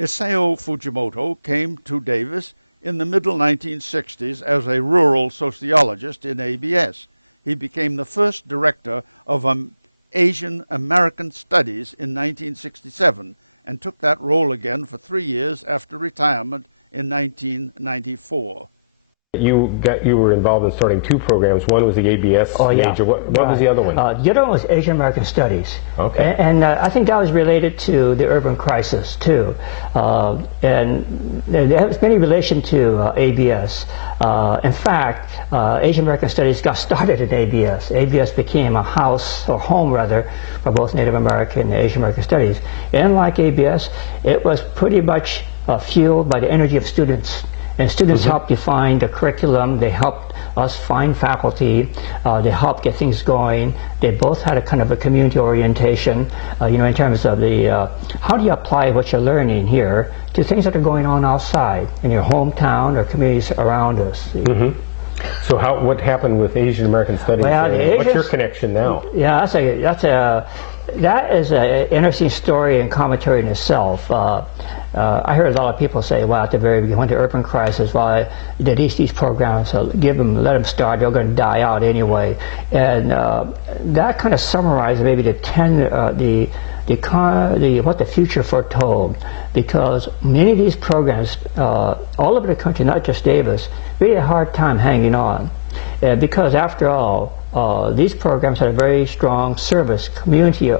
Isao Fujimoto came to Davis in the middle 1960s as a rural sociologist in ABS. He became the first director of Asian American Studies in 1967 and took that role again for 3 years after retirement in 1994. You were involved in starting two programs. One was the ABS major. What was the other one? The other one was Asian American Studies. Okay. And I think that was related to the urban crisis too. And there has many relation to ABS. In fact, Asian American Studies got started at ABS. ABS became a house, or home rather, for both Native American and Asian American Studies. And like ABS, it was pretty much fueled by the energy of students. And students helped define the curriculum. They helped us find faculty. They helped get things going. They both had a kind of a community orientation, in terms of the how do you apply what you're learning here to things that are going on outside in your hometown or communities around us. So what happened with Asian American Studies? Well, what's your connection now? Yeah, that is an interesting story and commentary in itself. I heard a lot of people say, well, at the very beginning, when the urban crisis, well, these programs, so let them start, they're going to die out anyway. And that kind of summarizes maybe what the future foretold, because many of these programs, all over the country, not just Davis, really had a hard time hanging on. Because after all, these programs had a very strong service, community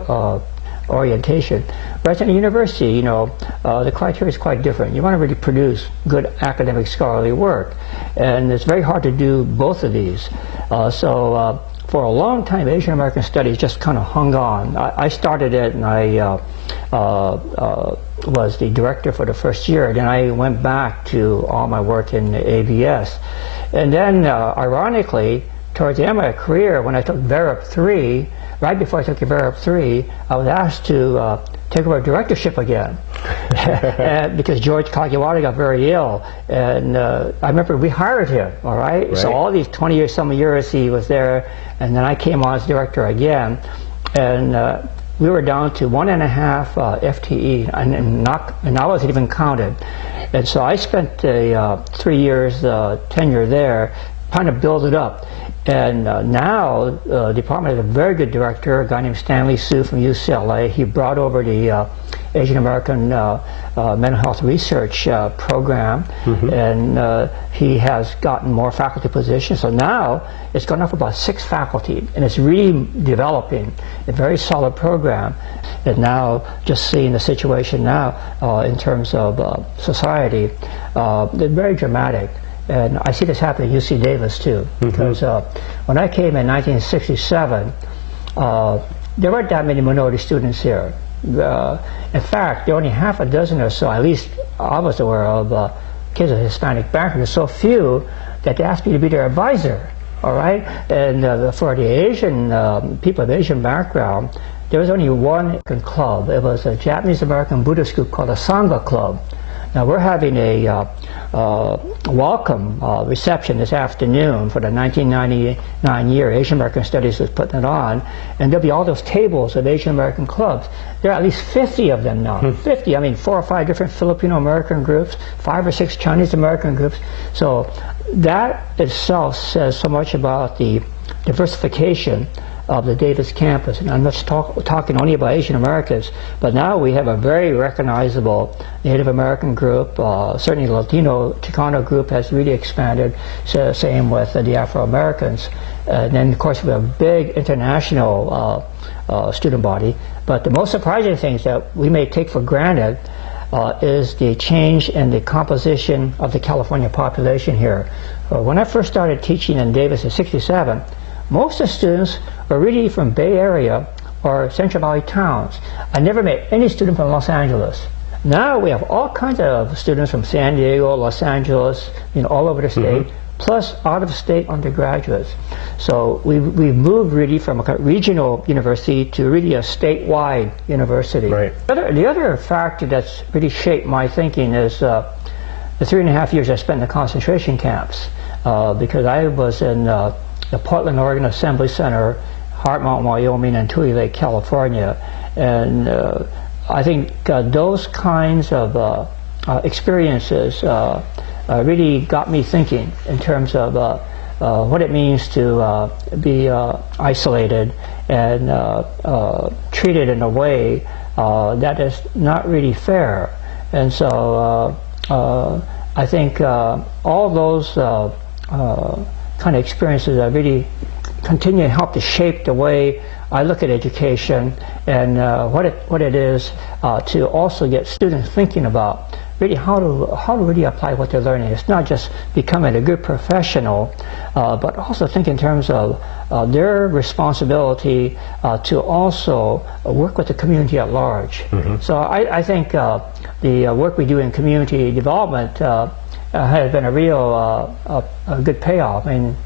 orientation. Whereas in a university, the criteria is quite different. You want to really produce good academic scholarly work, and it's very hard to do both of these. So for a long time, Asian American Studies just kind of hung on. I started it, and I was the director for the first year. Then I went back to all my work in ABS. And then, ironically, towards the end of my career, when I took VERIP 3, right before I took VERIP 3, I was asked to take over directorship again. Because George Kagiwara got very ill. And I remember we hired him, all right? So all these 20 years, some years he was there, and then I came on as director again. And we were down to 1.5 FTE, and I wasn't even counted. And so I spent 3 years tenure there, trying to build it up. And now the department has a very good director, a guy named Stanley Su from UCLA. He brought over the Asian American mental health research program, and he has gotten more faculty positions. So now it's gone up about 6 faculty, and it's really developing a very solid program. And now, just seeing the situation now in terms of society, they're very dramatic. And I see this happen at UC Davis too, because when I came in 1967, there weren't that many minority students here. In fact, there were only half a dozen or so, at least I was aware of, kids of Hispanic background. There's so few that they asked me to be their advisor, all right? And for the Asian, people of Asian background, there was only one club. It was a Japanese-American Buddhist group called the Sangha Club. Now we're having a welcome reception this afternoon for the 1999 year. Asian American Studies is putting it on, and there'll be all those tables of Asian American clubs. There are at least 50 of them now. 50, I mean 4 or 5 different Filipino American groups, 5 or 6 Chinese American groups. So that itself says so much about the diversification of the Davis campus. And I'm not talking only about Asian Americans, but now we have a very recognizable Native American group. Certainly the Latino Chicano group has really expanded, so same with the Afro-Americans. And then of course we have a big international student body. But the most surprising things that we may take for granted is the change in the composition of the California population here. When I first started teaching in Davis in '67, most of the students were really from Bay Area or Central Valley towns. I never met any student from Los Angeles. Now we have all kinds of students from San Diego, Los Angeles, all over the state, plus out-of-state undergraduates. So we've moved really from a regional university to really a statewide university. Right. The other factor that's really shaped my thinking is the 3.5 years I spent in the concentration camps, because I was in the Portland, Oregon Assembly Center, Heart Mountain, Wyoming, and Tule Lake, California. And I think those kinds of experiences really got me thinking in terms of what it means to be isolated and treated in a way that is not really fair. And so I think all those kind of experiences are really continue to help to shape the way I look at education and what it is to also get students thinking about really how to really apply what they're learning. It's not just becoming a good professional, but also think in terms of their responsibility to also work with the community at large. So I think the work we do in community development has been a real a good payoff. I mean,